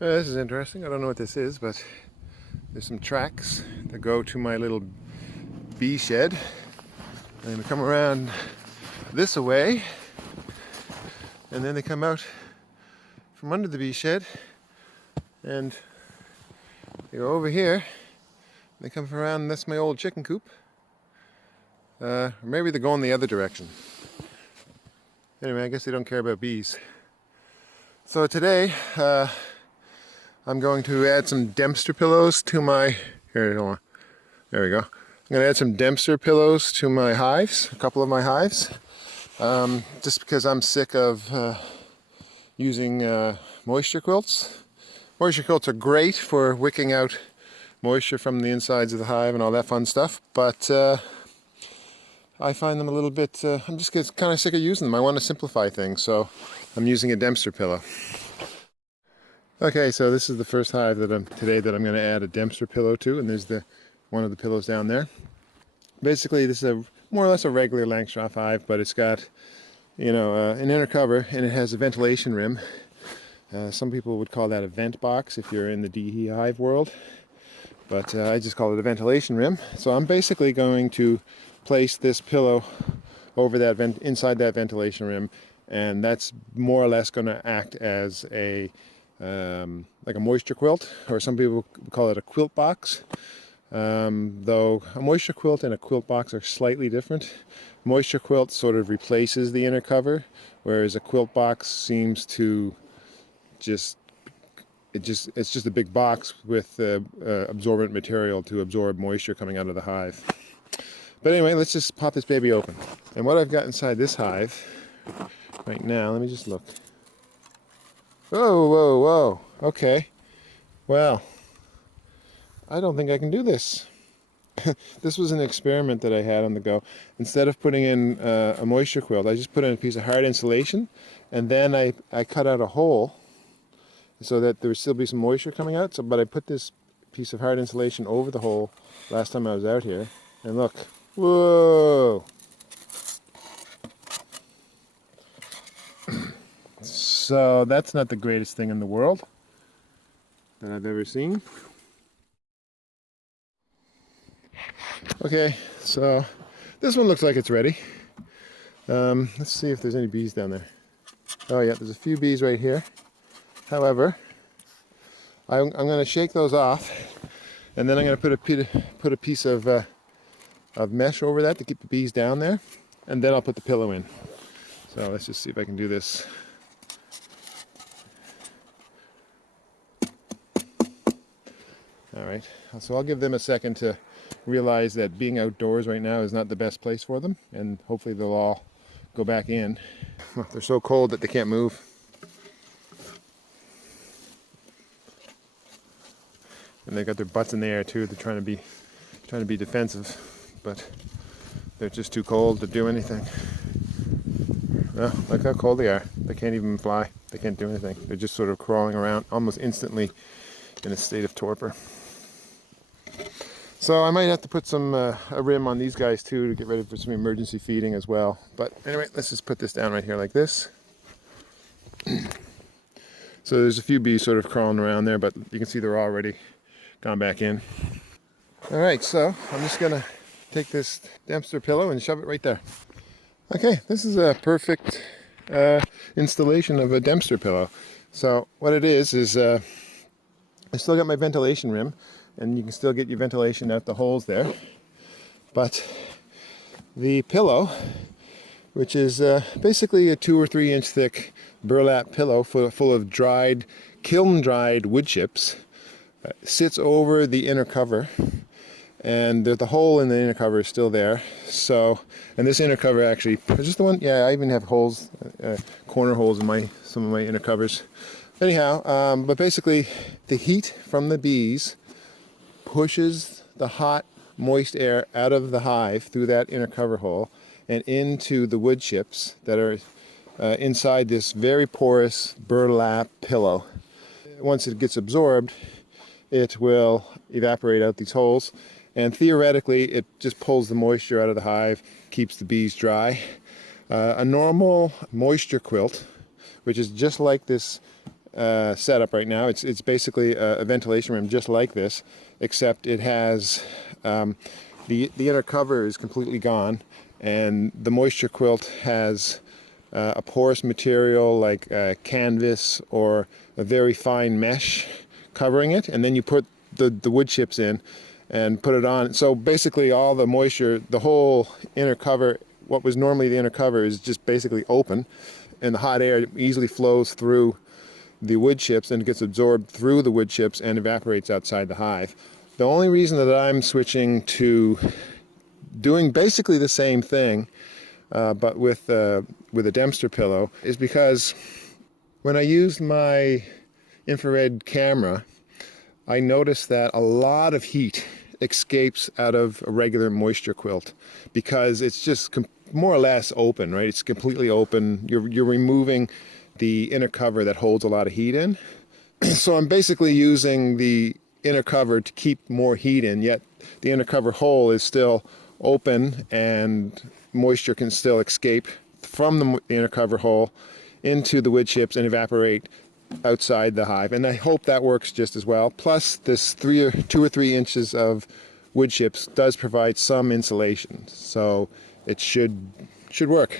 This is interesting. I don't know what this is, but there's some tracks that go to my little bee shed. And they come around this way, and then they come out from under the bee shed, and they go over here. They come around, and that's my old chicken coop. Or maybe they're going the other direction. Anyway, I guess they don't care about bees. So today, I'm going to add some Dempster pillows to my, here, hold on. There we go. I'm going to add some Dempster pillows to my hives, a couple of my hives, just because I'm sick of using moisture quilts. Moisture quilts are great for wicking out moisture from the insides of the hive and all that fun stuff, but I find them a little bit, I'm just kind of sick of using them. I want to simplify things, so I'm using a Dempster pillow. Okay, so this is the first hive that I'm going to add a Dempster pillow to, and there's one of the pillows down there. Basically, this is more or less a regular Langstroth hive, but it's got, an inner cover, and it has a ventilation rim. Some people would call that a vent box if you're in the DE hive world, but I just call it a ventilation rim. So I'm basically going to place this pillow over that inside that ventilation rim, and that's more or less going to act as like a moisture quilt, or some people call it a quilt box. Though a moisture quilt and a quilt box are slightly different. Moisture quilt sort of replaces the inner cover, whereas a quilt box seems to it's just a big box with absorbent material to absorb moisture coming out of the hive. But anyway, let's just pop this baby open. And what I've got inside this hive right now, let me just look. Whoa, whoa, whoa. Okay. Well, I don't think I can do this. This was an experiment that I had on the go. Instead of putting in a moisture quilt, I just put in a piece of hard insulation, and then I cut out a hole so that there would still be some moisture coming out. But I put this piece of hard insulation over the hole last time I was out here, and look. Whoa! So that's not the greatest thing in the world that I've ever seen. Okay, so this one looks like it's ready. Let's see if there's any bees down there. Oh yeah, there's a few bees right here. However, I'm going to shake those off, and then I'm going to put a piece of mesh over that to keep the bees down there, and then I'll put the pillow in. So let's just see if I can do this. All right, so I'll give them a second to realize that being outdoors right now is not the best place for them, and hopefully they'll all go back in. They're so cold that they can't move. And they got their butts in the air too. They're trying to be defensive, but they're just too cold to do anything. Oh, look how cold they are. They can't even fly. They can't do anything. They're just sort of crawling around almost instantly in a state of torpor. So I might have to put some a rim on these guys too to get ready for some emergency feeding as well. But anyway, let's just put this down right here like this. So there's a few bees sort of crawling around there, but you can see they're already gone back in. All right, so I'm just gonna take this Dempster pillow and shove it right there. Okay, this is a perfect installation of a Dempster pillow. So what it is I still got my ventilation rim, and you can still get your ventilation out the holes there. But the pillow, which is basically a 2 or 3 inch thick burlap pillow full of kiln-dried wood chips, sits over the inner cover, and the hole in the inner cover is still there. So, and this inner cover actually, is this the one? Yeah, I even have holes, corner holes in some of my inner covers. Anyhow, but basically the heat from the bees pushes the hot, moist air out of the hive through that inner cover hole and into the wood chips that are inside this very porous burlap pillow. Once it gets absorbed, it will evaporate out these holes, and theoretically it just pulls the moisture out of the hive, keeps the bees dry. A normal moisture quilt, which is just like this setup right now. It's basically a ventilation room just like this, except it has the inner cover is completely gone, and the moisture quilt has a porous material like canvas or a very fine mesh covering it, and then you put the wood chips in and put it on. So basically all the moisture, the whole inner cover, what was normally the inner cover, is just basically open, and the hot air easily flows through the wood chips and gets absorbed through the wood chips and evaporates outside the hive. The only reason that I'm switching to doing basically the same thing but with a Dempster pillow is because when I used my infrared camera, I noticed that a lot of heat escapes out of a regular moisture quilt because it's just more or less open, right? It's completely open. You're removing the inner cover that holds a lot of heat in. So I'm basically using the inner cover to keep more heat in, yet the inner cover hole is still open and moisture can still escape from the inner cover hole into the wood chips and evaporate outside the hive. And I hope that works just as well. Plus this 2 or 3 inches of wood chips does provide some insulation, so it should work.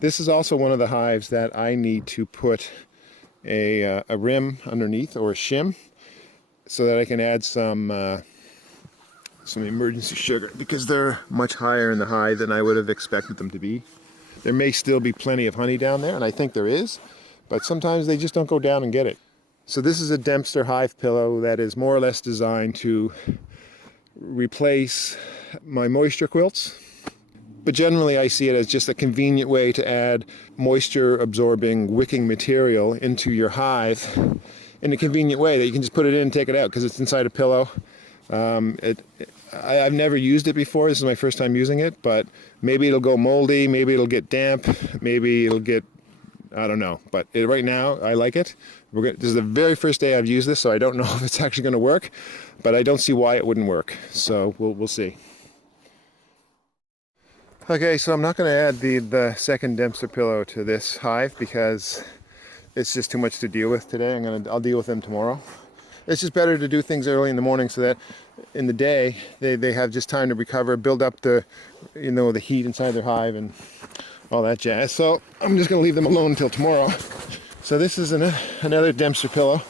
This is also one of the hives that I need to put a rim underneath, or a shim, so that I can add some emergency sugar, because they're much higher in the hive than I would have expected them to be. There may still be plenty of honey down there, and I think there is, but sometimes they just don't go down and get it. So this is a Dempster hive pillow that is more or less designed to replace my moisture quilts. But generally I see it as just a convenient way to add moisture absorbing wicking material into your hive in a convenient way that you can just put it in and take it out because it's inside a pillow. I've never used it before. This is my first time using it, but maybe it'll go moldy, maybe it'll get damp, maybe it'll get, I don't know. But right now I like it. This is the very first day I've used this, so I don't know if it's actually going to work, but I don't see why it wouldn't work. So we'll see. Okay, so I'm not going to add the second Dempster pillow to this hive because it's just too much to deal with today. I'll deal with them tomorrow. It's just better to do things early in the morning so that in the day they have just time to recover, build up the heat inside their hive and all that jazz. So I'm just going to leave them alone until tomorrow. So this is another Dempster pillow,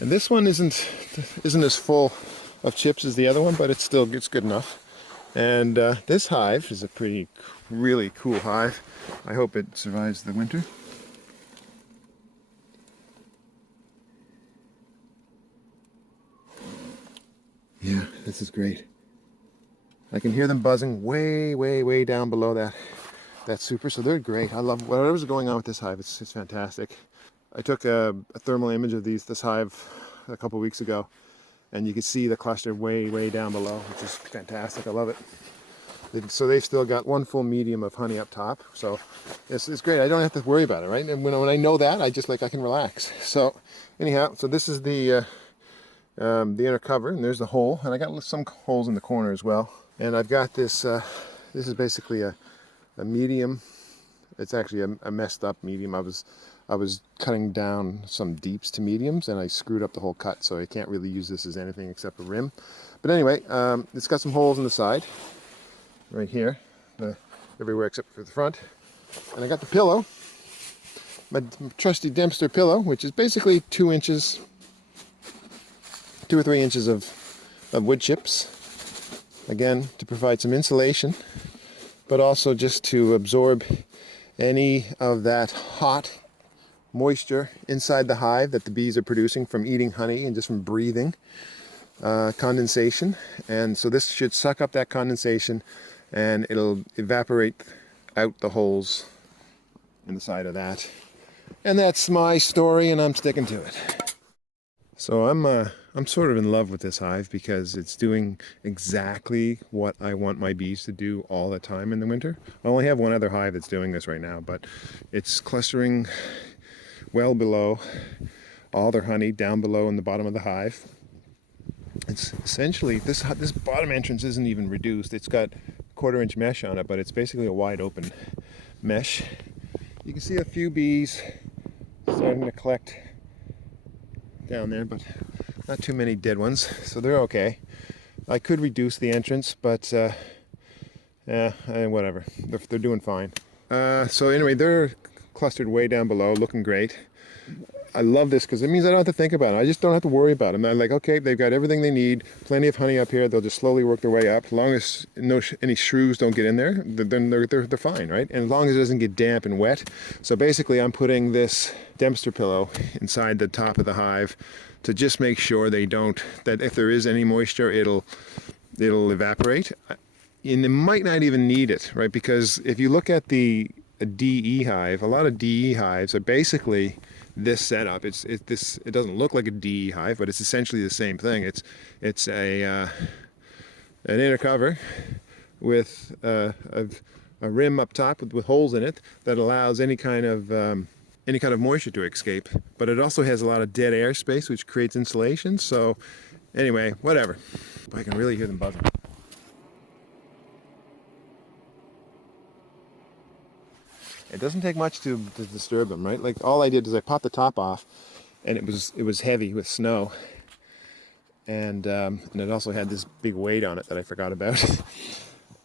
and this one isn't as full of chips as the other one, but it's good enough. And this hive is a really cool hive. I hope it survives the winter. Yeah, this is great. I can hear them buzzing way, way, way down below that super, so they're great. I love whatever's going on with this hive. It's fantastic. I took a thermal image of this hive a couple weeks ago, and you can see the cluster way, way down below, which is fantastic. I love it. So they've still got one full medium of honey up top, so it's great. I don't have to worry about it, right? And when I know that, I can relax. So anyhow, so this is the inner cover, and there's the hole, and I got some holes in the corner as well. And I've got this. This is basically a medium. It's actually a messed up medium. I was cutting down some deeps to mediums, and I screwed up the whole cut, so I can't really use this as anything except a rim. But anyway, it's got some holes in the side, right here, everywhere except for the front. And I got the pillow, my trusty Dempster pillow, which is basically 2 or 3 inches of wood chips, again to provide some insulation, but also just to absorb any of that hot moisture inside the hive that the bees are producing from eating honey and just from breathing condensation. And so this should suck up that condensation and it'll evaporate out the holes in the side of that. And that's my story, and I'm sticking to it. So I'm sort of in love with this hive because it's doing exactly what I want my bees to do all the time in the winter. I only have one other hive that's doing this right now, but it's clustering well below all their honey down below in the bottom of the hive. It's essentially, this bottom entrance isn't even reduced. It's got 1/4 inch mesh on it, but it's basically a wide open mesh. You can see a few bees starting to collect down there, but not too many dead ones, so they're okay. I could reduce the entrance, but yeah, whatever. They're doing fine. So anyway, they're clustered way down below, looking great. I love this because it means I don't have to think about it. I just don't have to worry about them. I'm like, okay, they've got everything they need, plenty of honey up here. They'll just slowly work their way up. As long as any shrews don't get in there, then they're fine, right? And as long as it doesn't get damp and wet. So basically, I'm putting this Dempster pillow inside the top of the hive to just make sure that if there is any moisture, it'll evaporate. And it might not even need it, right? Because if you look at a DE hive, a lot of DE hives are basically this setup. It doesn't look like a DE hive, but it's essentially the same thing. It's an inner cover with a rim up top with holes in it that allows any kind of moisture to escape. But it also has a lot of dead air space, which creates insulation. So anyway, whatever. But I can really hear them buzzing. It doesn't take much to disturb them, right? Like all I did is I popped the top off, and it was heavy with snow, and it also had this big weight on it that I forgot about,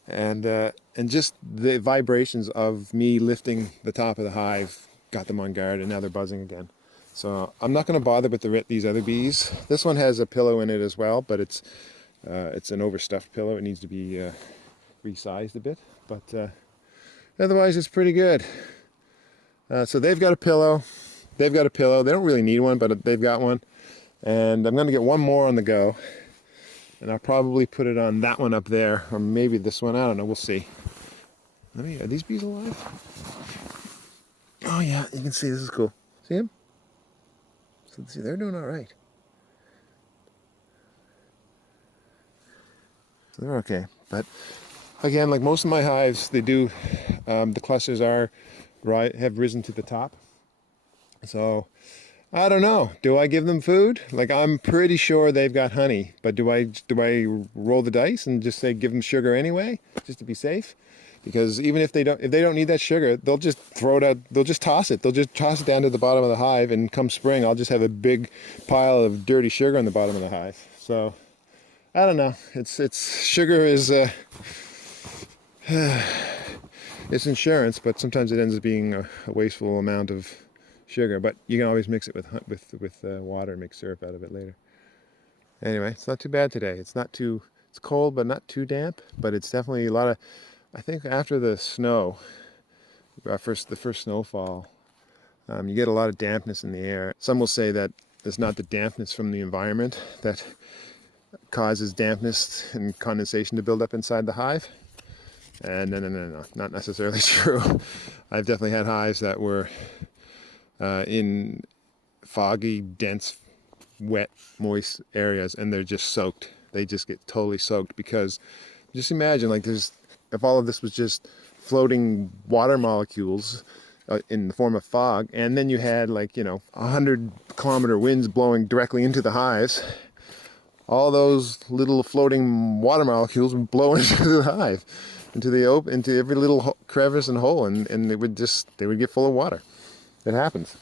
and just the vibrations of me lifting the top of the hive got them on guard, and now they're buzzing again. So I'm not going to bother with these other bees. This one has a pillow in it as well, but it's an overstuffed pillow. It needs to be resized a bit, but. Otherwise, it's pretty good. So they've got a pillow. They don't really need one, but they've got one. And I'm going to get one more on the go. And I'll probably put it on that one up there, or maybe this one. I don't know. We'll see. Are these bees alive? Oh yeah, you can see this is cool. See them? So see, they're doing all right. So they're okay, but. Again, like most of my hives, they do, the clusters have risen to the top. So, I don't know. Do I give them food? Like, I'm pretty sure they've got honey, but do I roll the dice and just say give them sugar anyway, just to be safe? Because even if they don't need that sugar, they'll just throw it out. They'll just toss it. They'll just toss it down to the bottom of the hive, and come spring, I'll just have a big pile of dirty sugar on the bottom of the hive. So, I don't know. Sugar is. It's insurance, but sometimes it ends up being a wasteful amount of sugar. But you can always mix it with water and make syrup out of it later. Anyway, it's not too bad today. It's cold, but not too damp. But it's definitely a lot of. I think after the snow, the first snowfall, you get a lot of dampness in the air. Some will say that it's not the dampness from the environment that causes dampness and condensation to build up inside the hive. And no, not necessarily true. I've definitely had hives that were in foggy, dense, wet, moist areas, and they're just soaked. They just get totally soaked because, just imagine, like if all of this was just floating water molecules in the form of fog, and then you had 100-kilometer winds blowing directly into the hives, all those little floating water molecules would blow into the hive. Into every little crevice and hole, and they would get full of water. It happens.